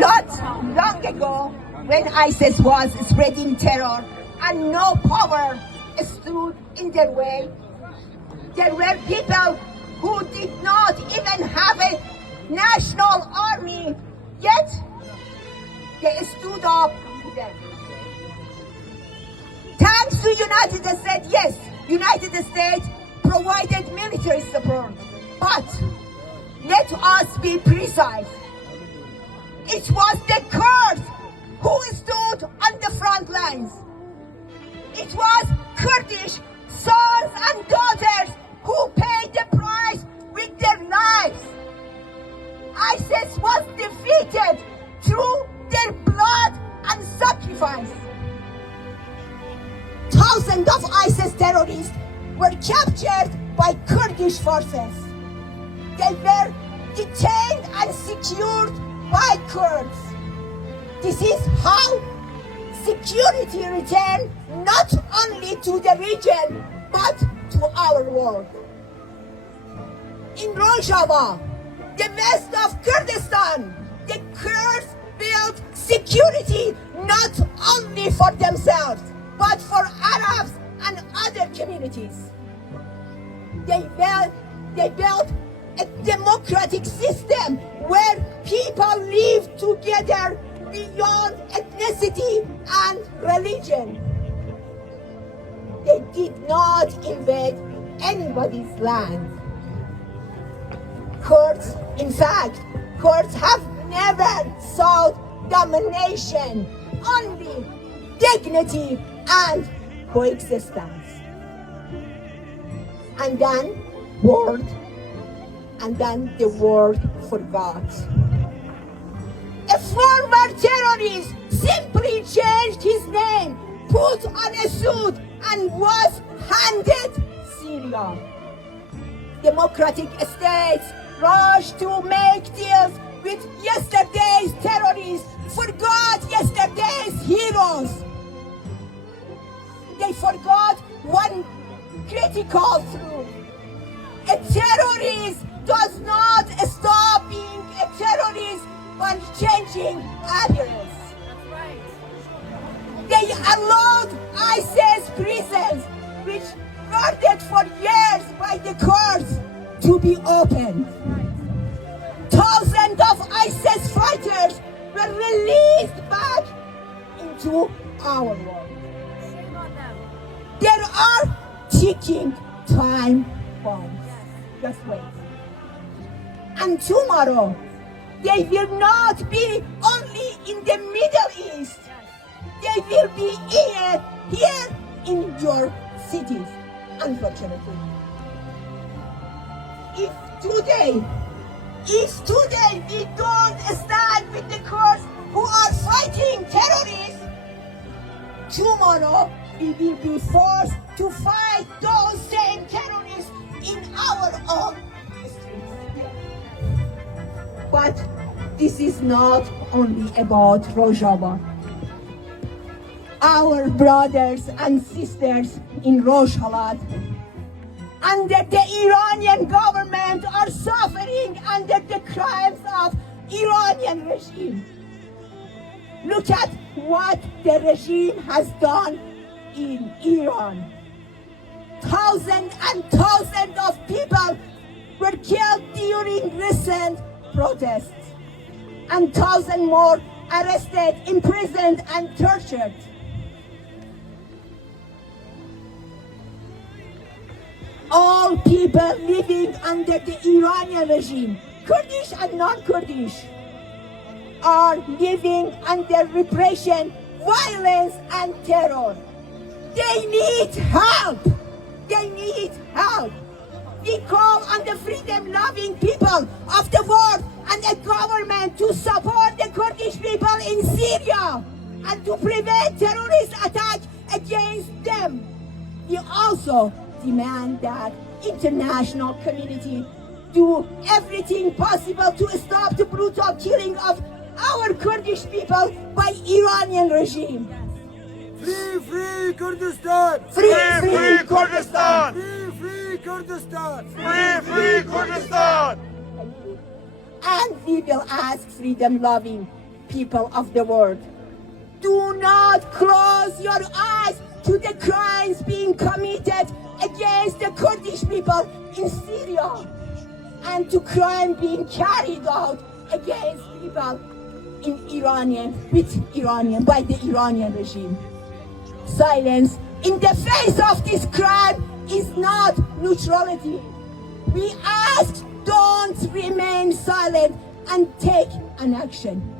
Not long ago, when ISIS was spreading terror and no power stood in their way, there were people who did not even have a national army, yet they stood up to them. Thanks to United States, yes, United States provided military support, but let us be precise. It was the Kurds who stood on the front lines. It was Kurdish sons and daughters who paid the price with their lives. ISIS was defeated through their blood and sacrifice. Thousands of ISIS terrorists were captured by Kurdish forces. They were detained and secured by Kurds. This is how security returned not only to the region, but to our world. In Rojava, the west of Kurdistan, the Kurds built security not only for themselves, but for Arabs and other communities. They built a democratic system where people live together beyond ethnicity and religion. They did not invade anybody's land. Kurds have never sought domination, only dignity and coexistence. And then the world forgot. A former terrorist simply changed his name, put on a suit, and was handed Syria. Democratic states rushed to make deals with yesterday's terrorists, forgot yesterday's heroes. They forgot one critical truth. A terrorist does not stop being a terrorist by changing address. That's right. They allowed ISIS prisons, which guarded for years by the Kurds, to be opened. Thousands of ISIS fighters were released back into our world. Shame on them. There are ticking time bombs. Just wait. And tomorrow, they will not be only in the Middle East. They will be here in your cities, unfortunately. If today we don't stand with the Kurds who are fighting terrorists, tomorrow we will be forced to fight those same terrorists in our own streets. But this is not only about Rojava. Our brothers and sisters in Rojava under the Iranian government are suffering under the crimes of Iranian regime. Look at what the regime has done in Iran. Thousands and thousands of people were killed during recent protests, and thousands more arrested, imprisoned, and tortured. All people living under the Iranian regime, Kurdish and non-Kurdish, are living under repression, violence, and terror. They need help. They need help. We call on the freedom-loving people of the world and the government to support the Kurdish people in Syria and to prevent terrorist attacks against them. We also demand that international community do everything possible to stop the brutal killing of our Kurdish people by Iranian regime. Free, free Kurdistan! Free, Free Kurdistan! Free, free Kurdistan! Free Kurdistan! And we will ask freedom-loving people of the world. Do not close your eyes to the crimes being committed against the Kurdish people in Syria and to crime being carried out against people by the Iranian regime. Silence in the face of this crime is not neutrality. We ask, don't remain silent and take an action.